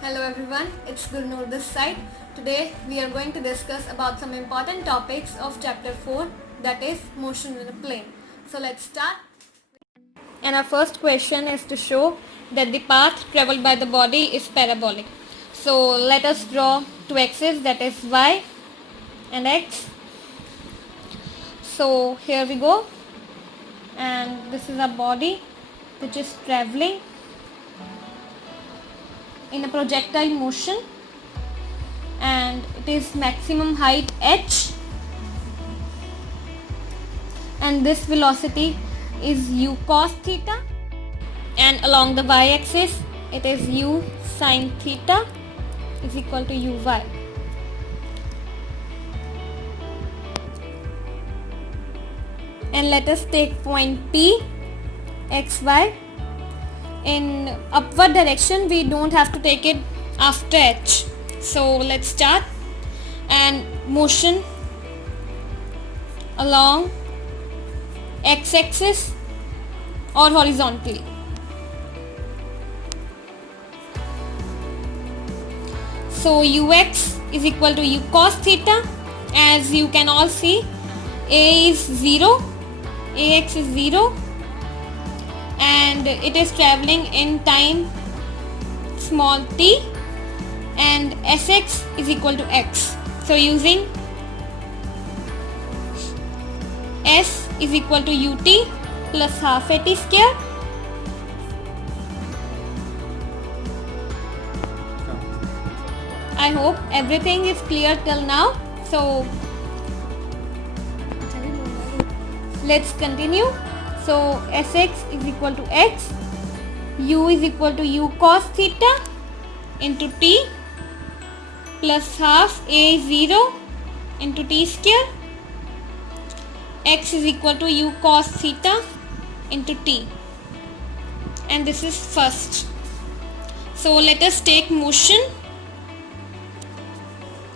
Hello everyone, it's Gulnoor this side. Today we are going to discuss about some important topics of chapter 4, that is motion in a plane. So let's start. And our first question is to show that the path traveled by the body is parabolic. So let us draw two axes, that is y and x. So here we go, and this is our body which is traveling in a projectile motion, and it is maximum height h, and this velocity is u cos theta, and along the y-axis it is u sin theta is equal to uy. And let us take point P, xy. In upward direction we don't have to take it after h. So let's start. And motion along x-axis or horizontally. So ux is equal to u cos theta. As you can all see, a is 0, ax is 0, and it is traveling in time small t, and sx is equal to x. So using s is equal to ut plus half at square. I hope everything is clear till now. So let's continue. So sx is equal to x, u is equal to u cos theta into t plus half a 0 into t square, x is equal to u cos theta into t, and this is first. So let us take motion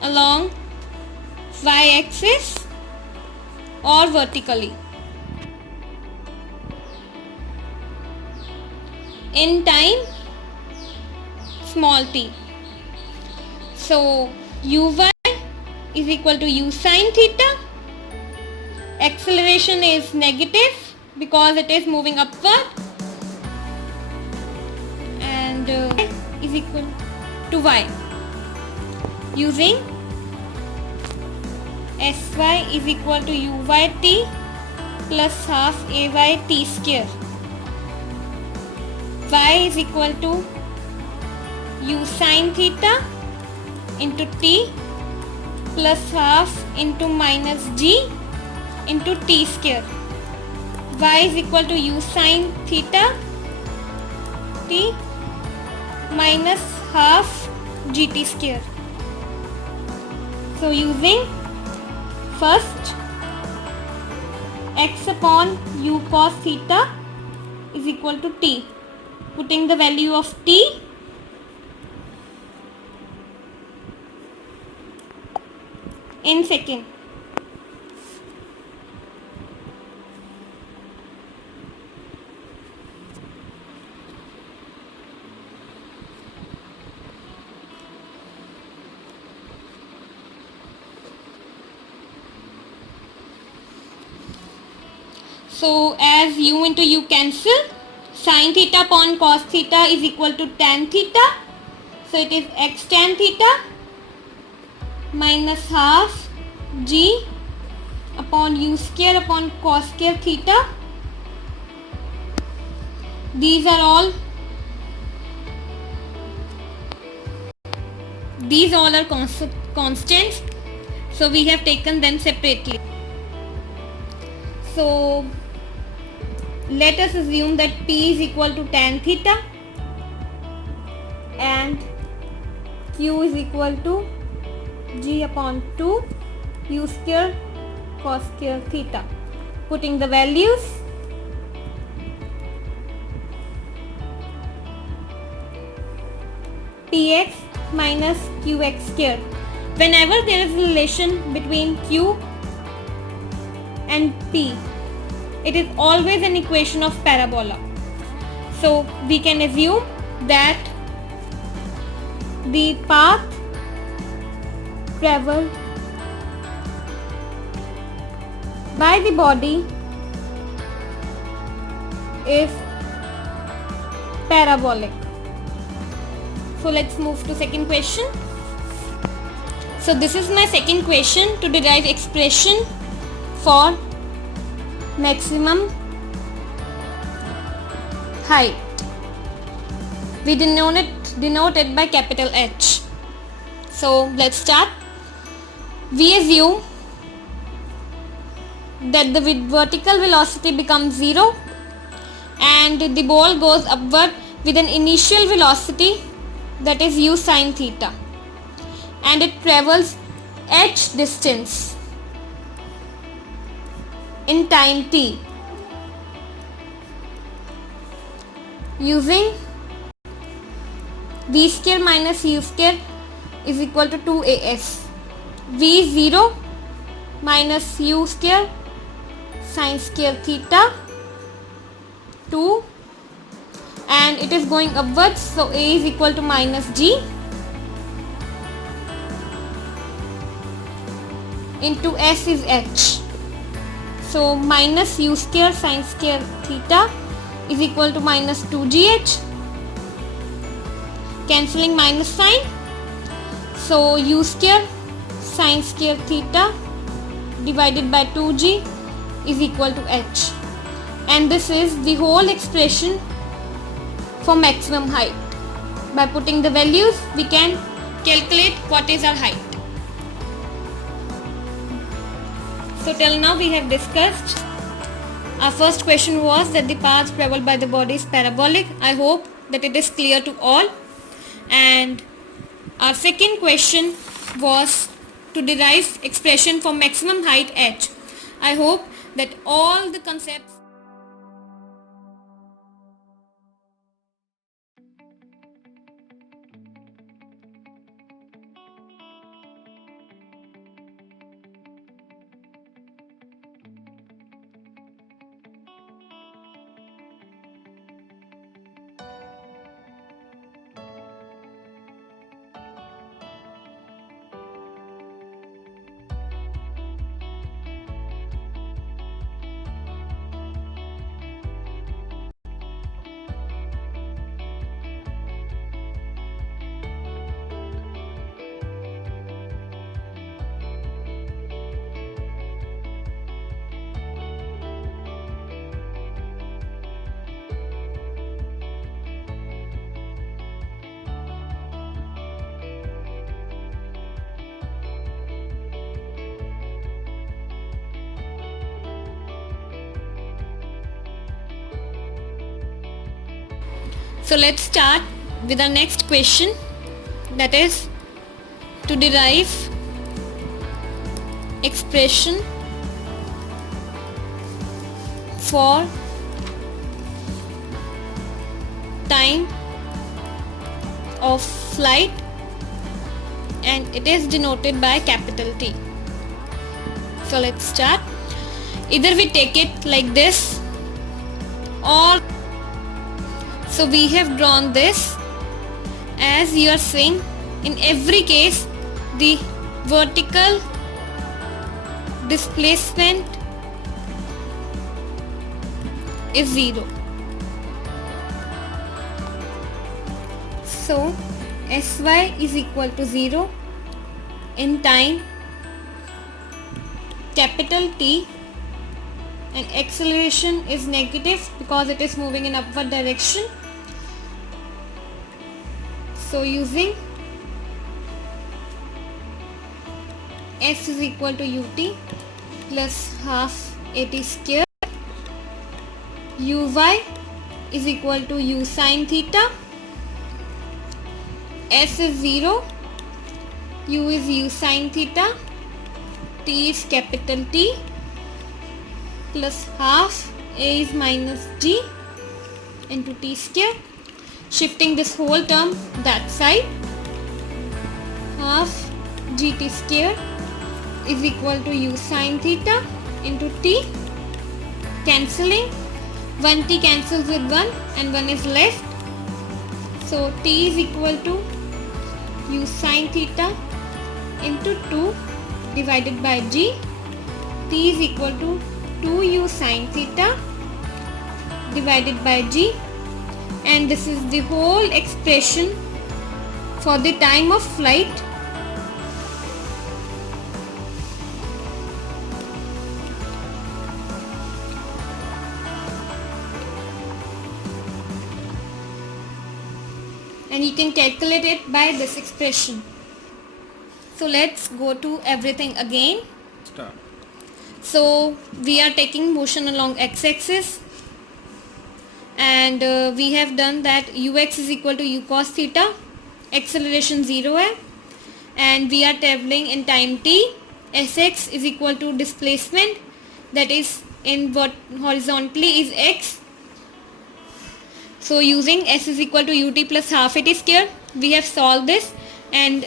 along y-axis or vertically in time small t. So uy is equal to u sin theta. Acceleration is negative because it is moving upward, and is equal to y. Using sy is equal to uyt plus half ay t square. Y is equal to u sin theta into t plus half into minus g into t square. Y is equal to u sin theta t minus half gt square. So using first x upon u cos theta is equal to t, putting the value of t in second. So as u into u cancel, sin theta upon cos theta is equal to tan theta. So it is x tan theta minus half g upon u square upon cos square theta. These all are constants, so we have taken them separately. So let us assume that p is equal to tan theta and q is equal to g upon 2 u square cos square theta, putting the values px minus qx square. Whenever there is a relation between q and p, it is always an equation of parabola. So we can assume that the path traveled by the body is parabolic. So let's move to second question. So this is my second question to derive expression for maximum height. We denote it by capital H. So let's start. We assume that the vertical velocity becomes 0 and the ball goes upward with an initial velocity that is u sine theta, and it travels h distance in time t using v square minus u square is equal to 2as. v0 minus u square sine square theta 2, and it is going upwards, so a is equal to minus g into s is h. So minus u square sine square theta is equal to minus 2gh, cancelling minus sign, so u square sine square theta divided by 2g is equal to h, and this is the whole expression for maximum height. By putting the values, we can calculate what is our height. So till now we have discussed. Our first question was that the path traveled by the body is parabolic. I hope that it is clear to all. And our second question was to derive expression for maximum height h. I hope that all the concepts So let's start with our next question, that is to derive expression for time of flight, and it is denoted by capital T. So let's start. Either we take it like this, or so we have drawn this. As you are seeing, in every case the vertical displacement is 0. So Sy is equal to 0 in time capital T, and acceleration is negative because it is moving in upward direction. So using S is equal to ut plus half at square, uy is equal to u sine theta, S is 0, u is u sine theta, t is capital T, plus half a is minus g into t square. Shifting this whole term that side, half gt square is equal to u sine theta into t, cancelling, 1t cancels with 1 and 1 is left, so t is equal to u sine theta into 2 divided by g. T is equal to 2u sine theta divided by g, and this is the whole expression for the time of flight. And you can calculate it by this expression. So let's go to everything again. Start. So we are taking motion along x-axis, and we have done that ux is equal to u cos theta, acceleration 0 है, and we are traveling in time t. Sx is equal to displacement, that is in horizontally is x. So using s is equal to ut plus half it square, we have solved this, and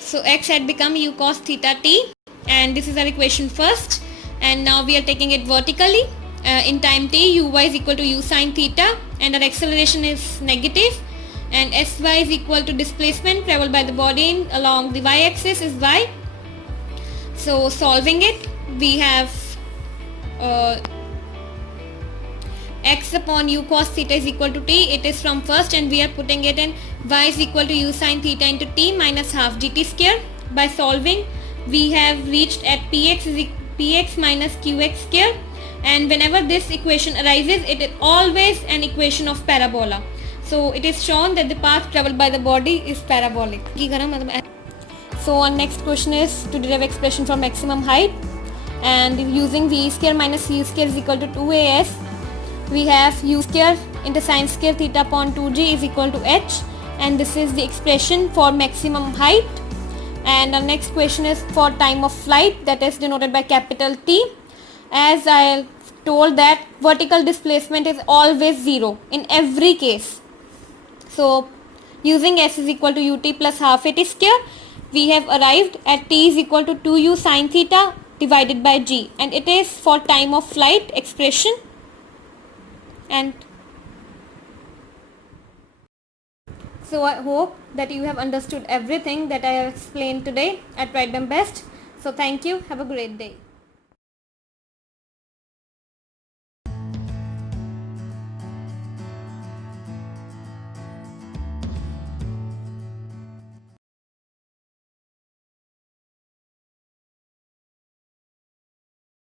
so x had become u cos theta t, and this is our equation first, and now we are taking it vertically. In time t, uy is equal to u sine theta, and our acceleration is negative, and sy is equal to displacement traveled by the body along the y-axis is y. So solving it, we have x upon u cos theta is equal to t. It is from first, and we are putting it in y is equal to u sine theta into t minus half gt square. By solving, we have reached at px minus qx square, and whenever this equation arises, it is always an equation of parabola. So it is shown that the path traveled by the body is parabolic. So our next question is to derive expression for maximum height, and using v square minus u square is equal to 2as, we have u square into sine square theta upon 2g is equal to h, and this is the expression for maximum height. And our next question is for time of flight, that is denoted by capital T. As I told that vertical displacement is always 0 in every case. So using s is equal to ut plus half it square, we have arrived at t is equal to 2u sine theta divided by g, and it is for time of flight expression. And so I hope that you have understood everything that I have explained today. I tried my best. So thank you. Have a great day.